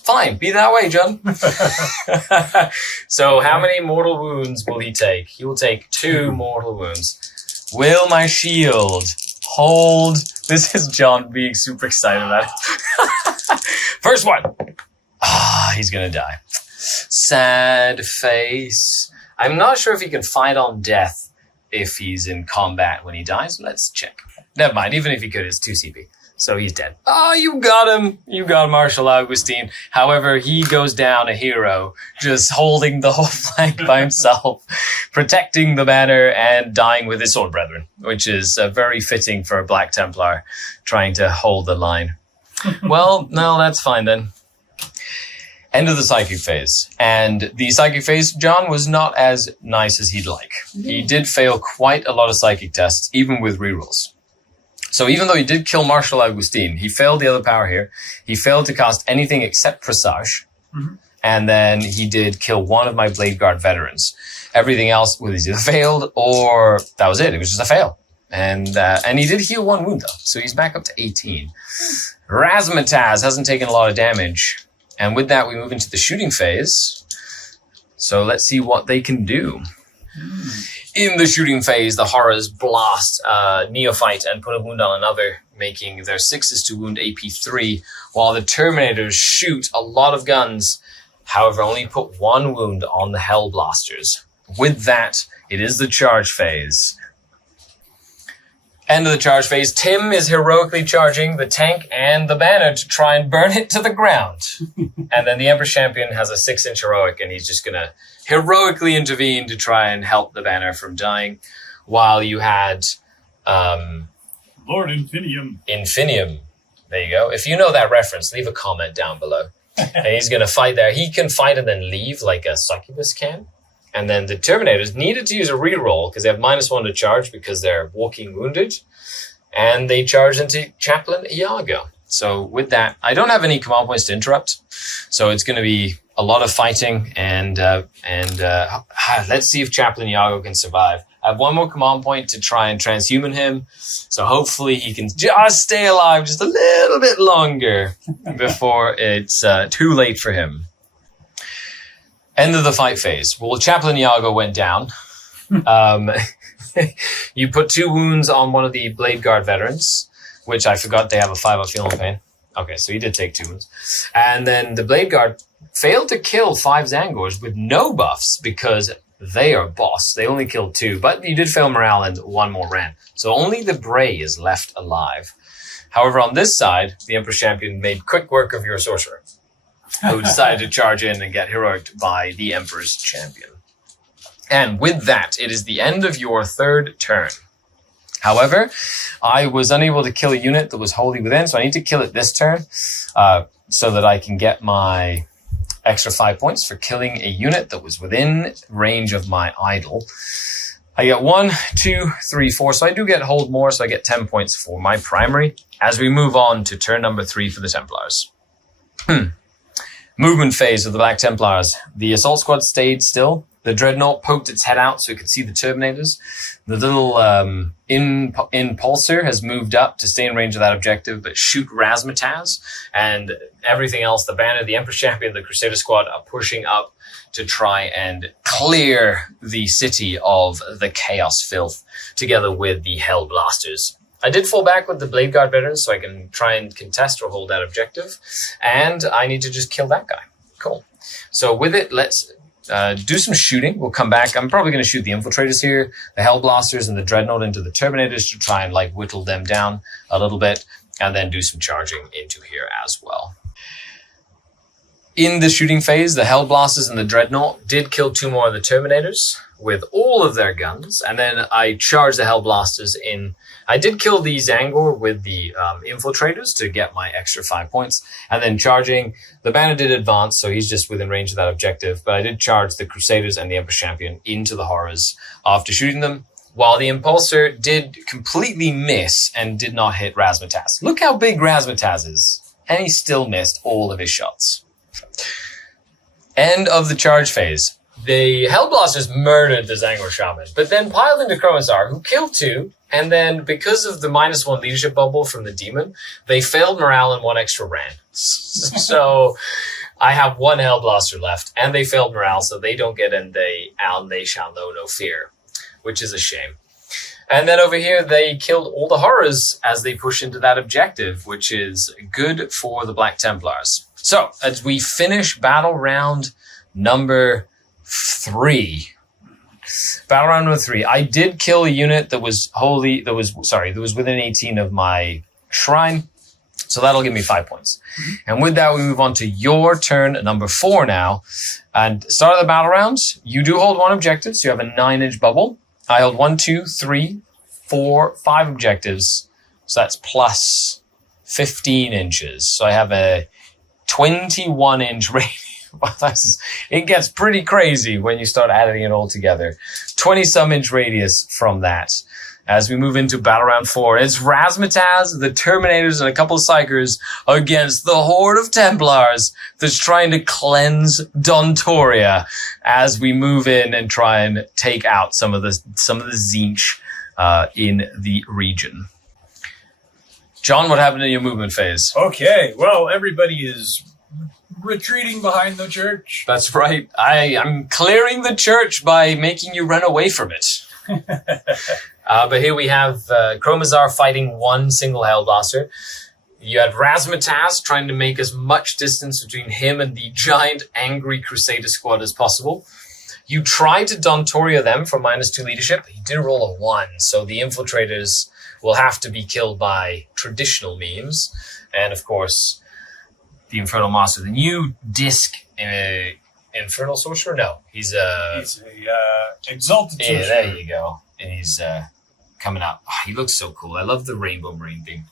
Fine, be that way, John. So how many mortal wounds will he take? He will take 2 mortal wounds. Will my shield hold? This is John being super excited about it. First one. He's gonna die. Sad face. I'm not sure if he can fight on death if he's in combat when he dies. Let's check. Never mind, even if he could, it's 2 CP. So he's dead. Oh, you got him. You got Marshal Augustine. However, he goes down a hero, just holding the whole flank by himself, protecting the banner and dying with his sword brethren, which is very fitting for a Black Templar trying to hold the line. Well, no, that's fine then. End of the psychic phase. And the psychic phase, John, was not as nice as he'd like. He did fail quite a lot of psychic tests, even with rerolls. So even though he did kill Marshal Augustine, he failed the other power here. He failed to cast anything except Presage. Mm-hmm. And then he did kill one of my Blade Guard veterans. Everything else was either failed or that was it. It was just a fail. And he did heal 1 wound though. So he's back up to 18. Razmataz hasn't taken a lot of damage. And with that, we move into the shooting phase. So let's see what they can do. In the shooting phase, the horrors blast Neophyte and put a wound on another, making their 6s to wound AP3, while the Terminators shoot a lot of guns, however, only put 1 wound on the Hellblasters. With that, it is the charge phase. End of the charge phase. Tim is heroically charging the tank and the banner to try and burn it to the ground. And then the Emperor Champion has a 6-inch heroic, and he's just going to heroically intervene to try and help the banner from dying, while you had Lord Infinium. Infinium. There you go. If you know that reference, leave a comment down below. And he's going to fight there. He can fight and then leave like a succubus can. And then the Terminators needed to use a reroll because they have -1 to charge because they're walking wounded. And they charge into Chaplain Iago. So with that, I don't have any command points to interrupt. So it's going to be a lot of fighting. And let's see if Chaplain Iago can survive. I have 1 more command point to try and transhuman him. So hopefully he can just stay alive just a little bit longer before it's too late for him. End of the fight phase. Well, Chaplain Iago went down. You put 2 wounds on one of the Blade Guard veterans, which I forgot they have a 5-up Feel No Pain. Okay, so he did take 2 wounds. And then the Blade Guard failed to kill 5 Zangors with no buffs because they are boss. They only killed 2, but you did fail morale and 1 more ran. So only the Bray is left alive. However, on this side, the Emperor Champion made quick work of your Sorcerer, who decided to charge in and get heroic by the Emperor's Champion. And with that, it is the end of your 3rd turn. However, I was unable to kill a unit that was wholly within, so I need to kill it this turn so that I can get my extra 5 points for killing a unit that was within range of my idol. I get 1, 2, 3, 4, so I do get hold more, so I get 10 points for my primary as we move on to turn number 3 for the Templars. Movement phase of the Black Templars. The assault squad stayed still. The dreadnought poked its head out so it could see the Terminators. The little impulsor has moved up to stay in range of that objective, but shoot Razzmatazz. And everything else, the banner, the Emperor's Champion, the Crusader Squad are pushing up to try and clear the city of the Chaos Filth, together with the Hell Blasters. I did fall back with the Blade Guard veterans so I can try and contest or hold that objective. And I need to just kill that guy. Cool. So with it, let's do some shooting. We'll come back. I'm probably going to shoot the Infiltrators here, the Hell Blasters, and the Dreadnought into the Terminators to try and like whittle them down a little bit, and then do some charging into here as well. In the shooting phase, the Hell Blasters and the Dreadnought did kill 2 more of the Terminators with all of their guns, and then I charged the Hell Blasters in. I did kill the Zangor with the Infiltrators to get my extra 5 points, and then charging, the banner did advance, so he's just within range of that objective, but I did charge the Crusaders and the Emperor's Champion into the Horrors after shooting them, while the Impulsor did completely miss and did not hit Razzmatazz. Look how big Razzmatazz is, and he still missed all of his shots. End of the charge phase. The Hellblasters murdered the Zangor Shaman, but then piled into Chromazar, who killed 2, and then because of the -1 leadership bubble from the demon, they failed morale and 1 extra ran. So I have 1 Hellblaster left, and they failed morale, so they don't get in they shall know no fear, which is a shame. And then over here, they killed all the Horrors as they push into that objective, which is good for the Black Templars. So as we finish battle round number 3. Battle round number 3. I did kill a unit that was within 18 of my shrine. So that'll give me 5 points. And with that, we move on to your turn, number 4 now. And start of the battle round, you do hold 1 objective, so you have a 9-inch bubble. I hold 1, 2, 3, 4, 5 objectives. So that's plus 15 inches. So I have a 21-inch radius. It gets pretty crazy when you start adding it all together. 20-some inch radius from that. As we move into battle round 4, it's Razzmatazz, the Terminators, and a couple of Psychers against the horde of Templars that's trying to cleanse Dontoria as we move in and try and take out some of the Tzeench in the region. John, what happened in your movement phase? Okay, well, everybody is retreating behind the church. That's right. I'm clearing the church by making you run away from it. But here we have Chromazar fighting 1 single Hellblaster. You had Razzmatazz trying to make as much distance between him and the giant angry Crusader squad as possible. You tried to Dontoria them for -2 leadership. He did roll a 1, so the Infiltrators will have to be killed by traditional means. And of course, the Infernal Master, the new disc Infernal Sorcerer? No, he's a Exalted Sorcerer. Yeah, there you go. And he's coming up. Oh, he looks so cool. I love the Rainbow Marine thing.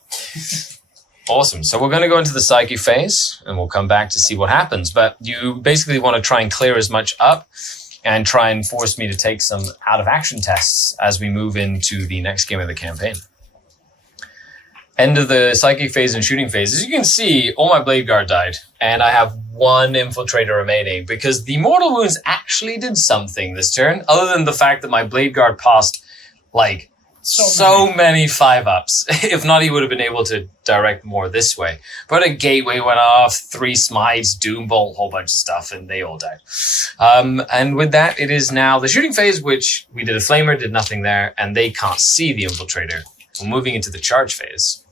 Awesome. So we're going to go into the Psyche phase, and we'll come back to see what happens. But you basically want to try and clear as much up and try and force me to take some out-of-action tests as we move into the next game of the campaign. End of the Psychic phase and shooting phase. As you can see, all my Blade Guard died, and I have 1 Infiltrator remaining because the Mortal Wounds actually did something this turn, other than the fact that my Blade Guard passed, like, so many 5-ups. If not, he would have been able to direct more this way. But a Gateway went off, 3 Smites, Doombolt, whole bunch of stuff, and they all died. And with that, it is now the shooting phase, which we did a Flamer, did nothing there, and they can't see the Infiltrator. We're moving into the charge phase.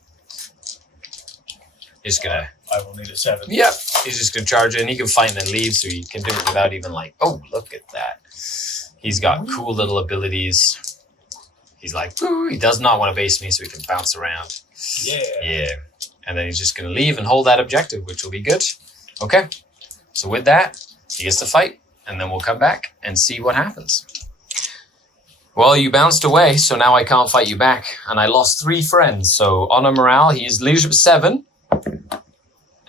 He's gonna. I will need a 7. Yep. He's just gonna charge in. He can fight and then leave, so he can do it without even like, oh, look at that. He's got cool little abilities. He's like, ooh, he does not want to base me, so he can bounce around. Yeah. Yeah. And then he's just gonna leave and hold that objective, which will be good. Okay. So with that, he gets to fight, and then we'll come back and see what happens. Well, you bounced away, so now I can't fight you back. And I lost 3 friends. So on a morale, he's leadership 7.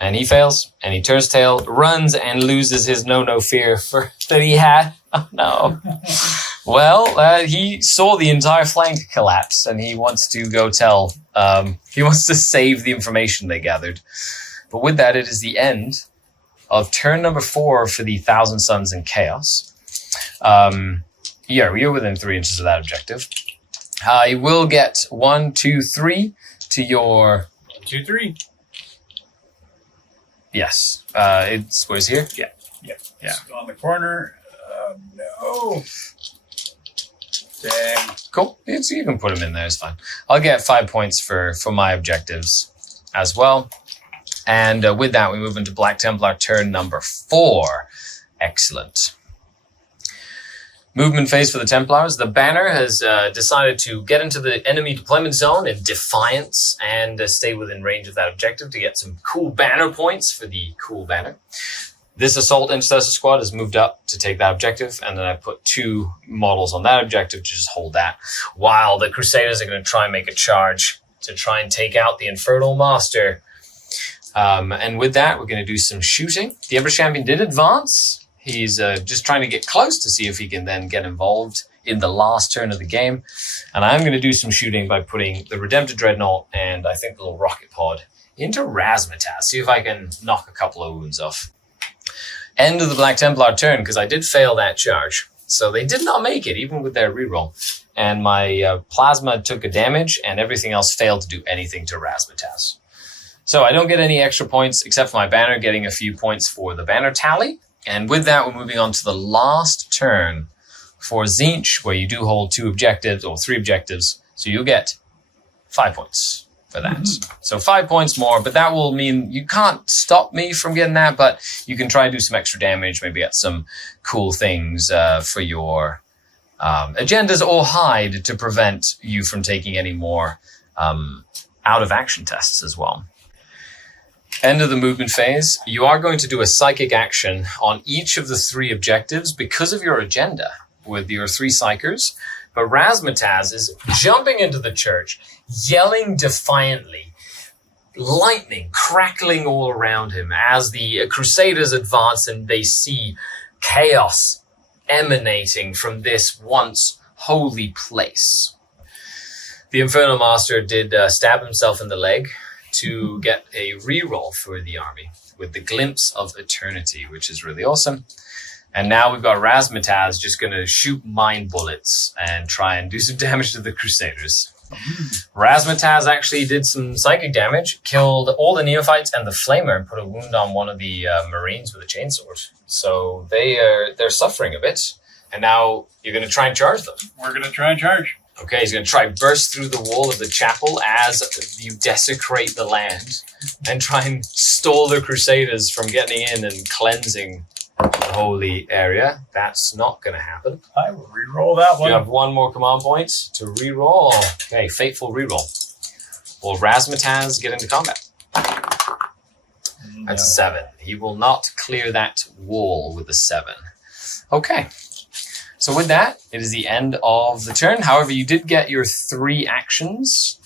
And he fails, and he turns tail, runs, and loses his no fear that he had. Oh, no. Well, he saw the entire flank collapse, and he wants to go tell. He wants to save the information they gathered. But with that, it is the end of turn number 4 for the Thousand Suns and Chaos. Yeah, you're within 3 inches of that objective. You will get 1, 2, 3 to your... 2, 3. Yes. It's where's here? Yeah. Yeah. Yeah. On the corner. No. Dang. Cool. You can put them in there. It's fine. I'll get 5 points for my objectives as well. And with that, we move into Black Templar turn number 4. Excellent. Movement phase for the Templars. The banner has decided to get into the enemy deployment zone in defiance and stay within range of that objective to get some cool banner points for the cool banner. This Assault Intercessor Squad has moved up to take that objective, and then I put 2 models on that objective to just hold that, while the Crusaders are going to try and make a charge to try and take out the Infernal Master. And with that, we're going to do some shooting. The Emperor Champion did advance. He's just trying to get close to see if he can then get involved in the last turn of the game. And I'm going to do some shooting by putting the Redemptor Dreadnought and I think the little rocket pod into Razzmatazz. See if I can knock a couple of wounds off. End of the Black Templar turn, because I did fail that charge. So they did not make it, even with their reroll. And my plasma took a damage, and everything else failed to do anything to Razzmatazz. So I don't get any extra points, except for my banner getting a few points for the banner tally. And with that, we're moving on to the last turn for Tzeench, where you do hold 2 objectives, or 3 objectives. So you'll get 5 points for that. Mm-hmm. So 5 points more, but that will mean you can't stop me from getting that, but you can try and do some extra damage, maybe get some cool things for your agendas or hide to prevent you from taking any more out-of-action tests as well. End of the movement phase. You are going to do a psychic action on each of the 3 objectives because of your agenda with your 3 psychers. But Razzmatazz is jumping into the church, yelling defiantly, lightning crackling all around him as the Crusaders advance and they see chaos emanating from this once holy place. The Infernal Master did stab himself in the leg to get a reroll for the army with the Glimpse of Eternity, which is really awesome. And now we've got Razzmatazz just going to shoot mind bullets and try and do some damage to the Crusaders. Razzmatazz actually did some psychic damage, killed all the Neophytes and the Flamer, and put a wound on one of the Marines with a chainsword. So they're suffering a bit. And now you're going to try and charge them. We're going to try and charge. Okay, he's going to try burst through the wall of the chapel as you desecrate the land and try and stall the Crusaders from getting in and cleansing the holy area. That's not going to happen. I will re-roll that one. You have 1 more command point to re-roll. Okay, fateful re-roll. Will Razzmatazz get into combat? That's 7. He will not clear that wall with a 7. Okay. So with that, it is the end of the turn. However, you did get your 3 actions,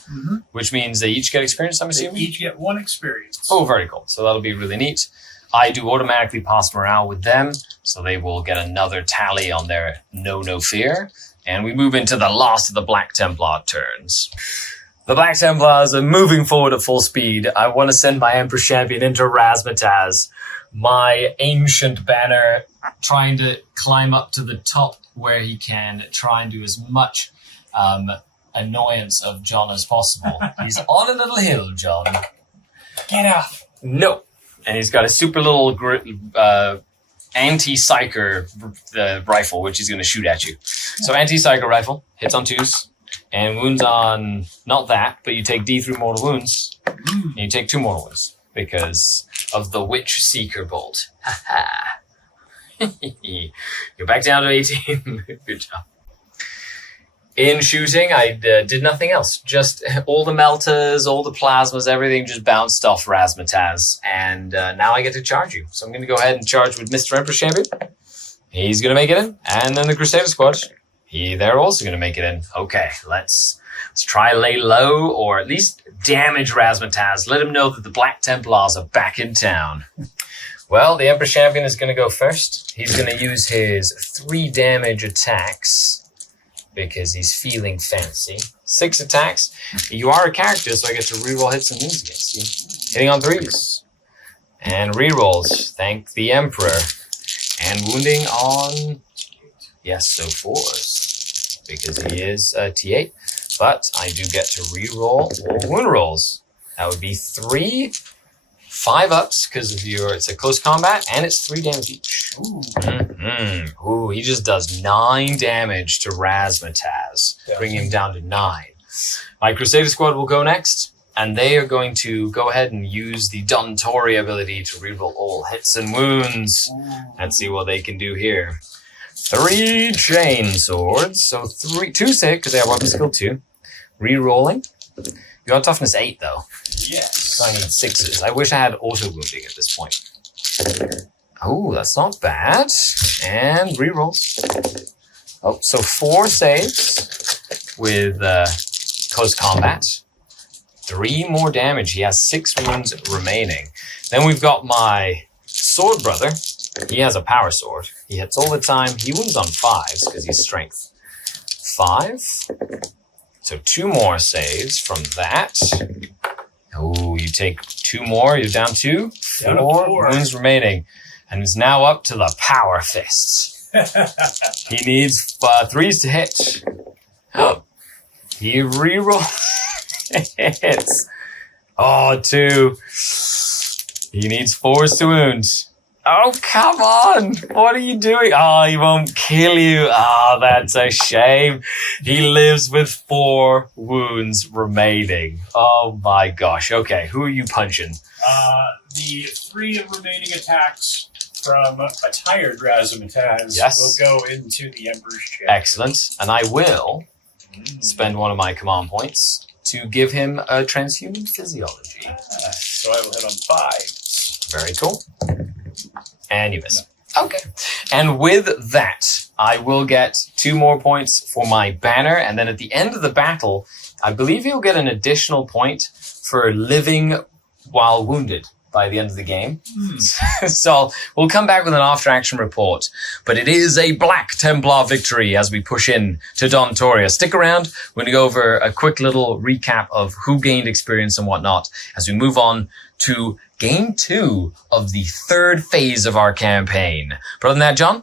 which means they each get experience, I'm assuming? They each get 1 experience. Oh, very cool. So that'll be really neat. I do automatically pass morale with them, so they will get another tally on their no fear. And we move into the last of the Black Templar turns. The Black Templars are moving forward at full speed. I want to send my Emperor Champion into Razzmatazz, my ancient banner, trying to climb up to the top where he can, try and do as much annoyance of John as possible. He's on a little hill, John. Get off. No. And he's got a super little anti-psyker rifle, which he's going to shoot at you. So anti-psyker rifle, hits on 2s, and wounds on, not that, but you take D3 mortal wounds, and you take 2 mortal wounds, because of the Witch Seeker Bolt. Ha-ha. You're back down to 18. Good job. In shooting, I did nothing else. Just all the melters, all the plasmas, everything just bounced off Razzmatazz. And now I get to charge you. So I'm going to go ahead and charge with Mr. Emperor Champion. He's going to make it in. And then the Crusader Squad, they're also going to make it in. Okay, let's try lay low, or at least damage Razzmatazz. Let him know that the Black Templars are back in town. Well, the Emperor Champion is going to go first. He's going to use his 3 damage attacks, because he's feeling fancy. 6 attacks. You are a character, so I get to reroll hits and wounds against you. Hitting on 3s. And rerolls. Thank the Emperor. And wounding on Yes, so 4s. Because he is T8. But I do get to re-roll all wound rolls. That would be 3 5-ups because of it's a close combat, and it's 3 damage each. Ooh. Mm-hmm. Ooh, he just does 9 damage to Razmataz, bringing him down to 9. My Crusader squad will go next, and they are going to go ahead and use the Dontoria ability to reroll all hits and wounds. Let's see what they can do here. 3 chain swords, so 2 save because they have weapon skill 2. Rerolling. You got toughness 8 though. Yes. So I need 6s. I wish I had auto wounding at this point. Oh, that's not bad. And rerolls. Oh, so 4 saves with close combat. 3 more damage. He has 6 wounds remaining. Then we've got my sword brother. He has a power sword. He hits all the time. He wounds on 5s because he's strength. 5. So 2 more saves from that. Oh, you take 2 more. You're down 2. 4 wounds remaining. And it's now up to the power fists. He needs 3s to hit. He rerolls. Hits. Oh, 2. He needs 4s to wound. Oh, come on. What are you doing? Oh, he won't kill you. Oh, that's a shame. He lives with 4 wounds remaining. Oh, my gosh. Okay, who are you punching? The 3 remaining attacks from a tired Razmataz will go into the Emperor's chair. Excellent. And I will spend one of my command points to give him a transhuman physiology. So I will hit on 5. Very cool. And you miss. Okay. And with that, I will get 2 more points for my banner. And then at the end of the battle, I believe you'll get an additional point for living while wounded by the end of the game. So we'll come back with an after-action report. But it is a Black Templar victory as we push in to Dontoria. Stick around. We're going to go over a quick little recap of who gained experience and whatnot as we move on to Game 2 of the 3rd phase of our campaign. But other than that, John,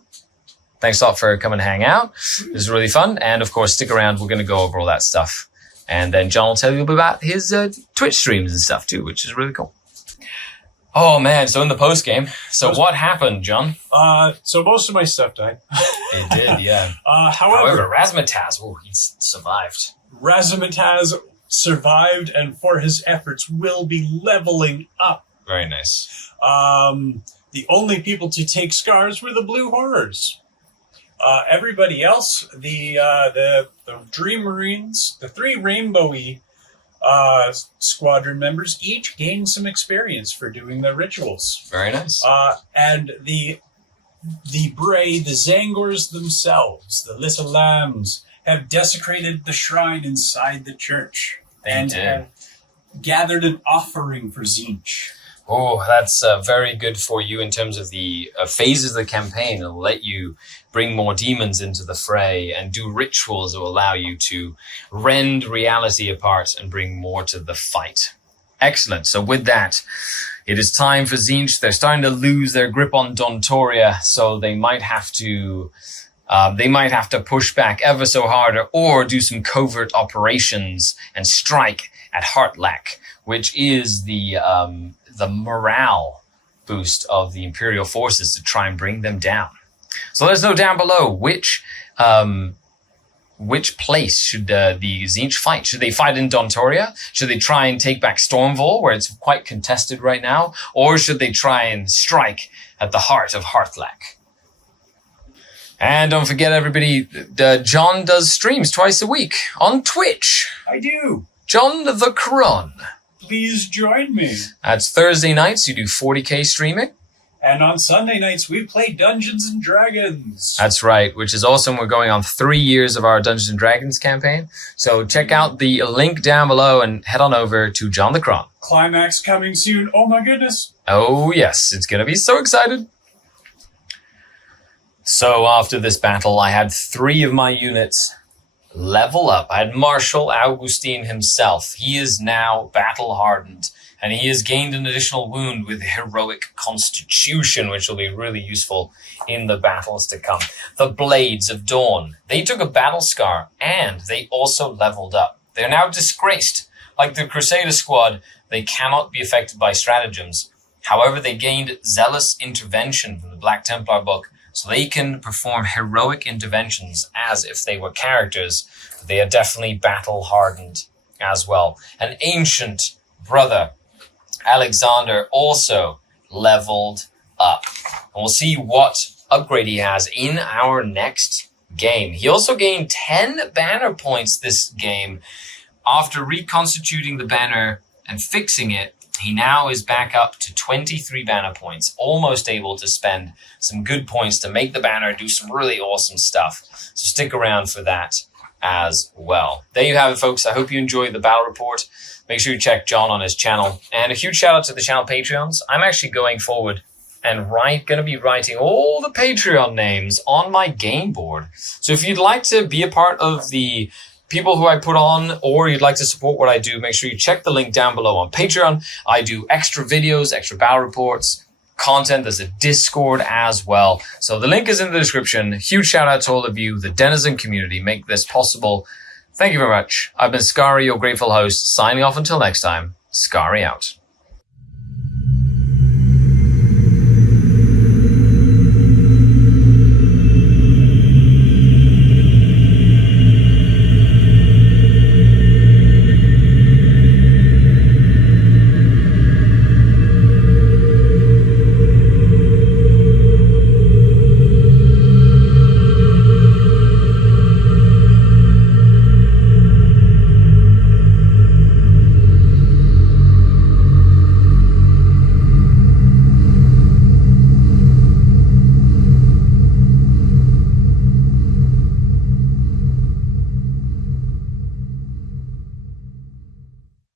thanks a lot for coming to hang out. It was really fun. And of course, stick around. We're going to go over all that stuff. And then John will tell you about his Twitch streams and stuff too, which is really cool. Oh man, so in the post game, what happened, John? So most of my stuff died. It did, yeah. However, Razmataz, he survived. Razmataz survived, and for his efforts will be leveling up. Very nice. The only people to take scars were the Blue Horrors. Everybody else, the Dream Marines, the 3 rainbowy squadron members each gained some experience for doing their rituals. Very nice. And the Bray, the Zangors themselves, the little lambs, have desecrated the shrine inside the church have gathered an offering for Tzeench. Oh, that's very good for you in terms of the phases of the campaign. It'll let you bring more demons into the fray and do rituals that will allow you to rend reality apart and bring more to the fight. Excellent. So with that, it is time for Tzeench. They're starting to lose their grip on Dontoria, so they might have to push back ever so harder or do some covert operations and strike at Heartlack, which is the morale boost of the Imperial forces to try and bring them down. So let us know down below which place should the Tzeench fight. Should they fight in Dontoria? Should they try and take back Stormvall, where it's quite contested right now? Or should they try and strike at the heart of Heartlack? And don't forget, everybody, John does streams twice a week on Twitch. I do. John the Cron. Please join me. That's Thursday nights. You do 40k streaming. And on Sunday nights, we play Dungeons and Dragons. That's right, which is awesome. We're going on 3 years of our Dungeons and Dragons campaign. So check out the link down below and head on over to John the Cron. Climax coming soon. Oh my goodness. Oh yes, it's going to be so excited. So after this battle, I had 3 of my units level up. I had Marshal Augustine himself. He is now battle hardened And he has gained an additional wound with heroic constitution, which will be really useful in the battles to come. The Blades of Dawn. They took a battle scar and they also leveled up. They're now disgraced. Like the Crusader squad, they cannot be affected by stratagems. However, they gained Zealous Intervention from the Black Templar book, so they can perform heroic interventions as if they were characters. But they are definitely battle-hardened as well. An Ancient Brother, Alexander, also leveled up. And we'll see what upgrade he has in our next game. He also gained 10 banner points this game. After reconstituting the banner and fixing it, he now is back up to 23 banner points, almost able to spend some good points to make the banner do some really awesome stuff. So stick around for that as well. There you have it, folks. I hope you enjoyed the battle report. Make sure you check John on his channel. And a huge shout out to the channel Patreons. I'm actually going forward and going to be writing all the Patreon names on my game board. So if you'd like to be a part of the people who I put on, or you'd like to support what I do, make sure you check the link down below on Patreon. I do extra videos, extra battle reports, content. There's a Discord as well. So the link is in the description. Huge shout out to all of you, the Denizen community, make this possible. Thank you very much. I've been Skari, your grateful host, signing off until next time. Skari out.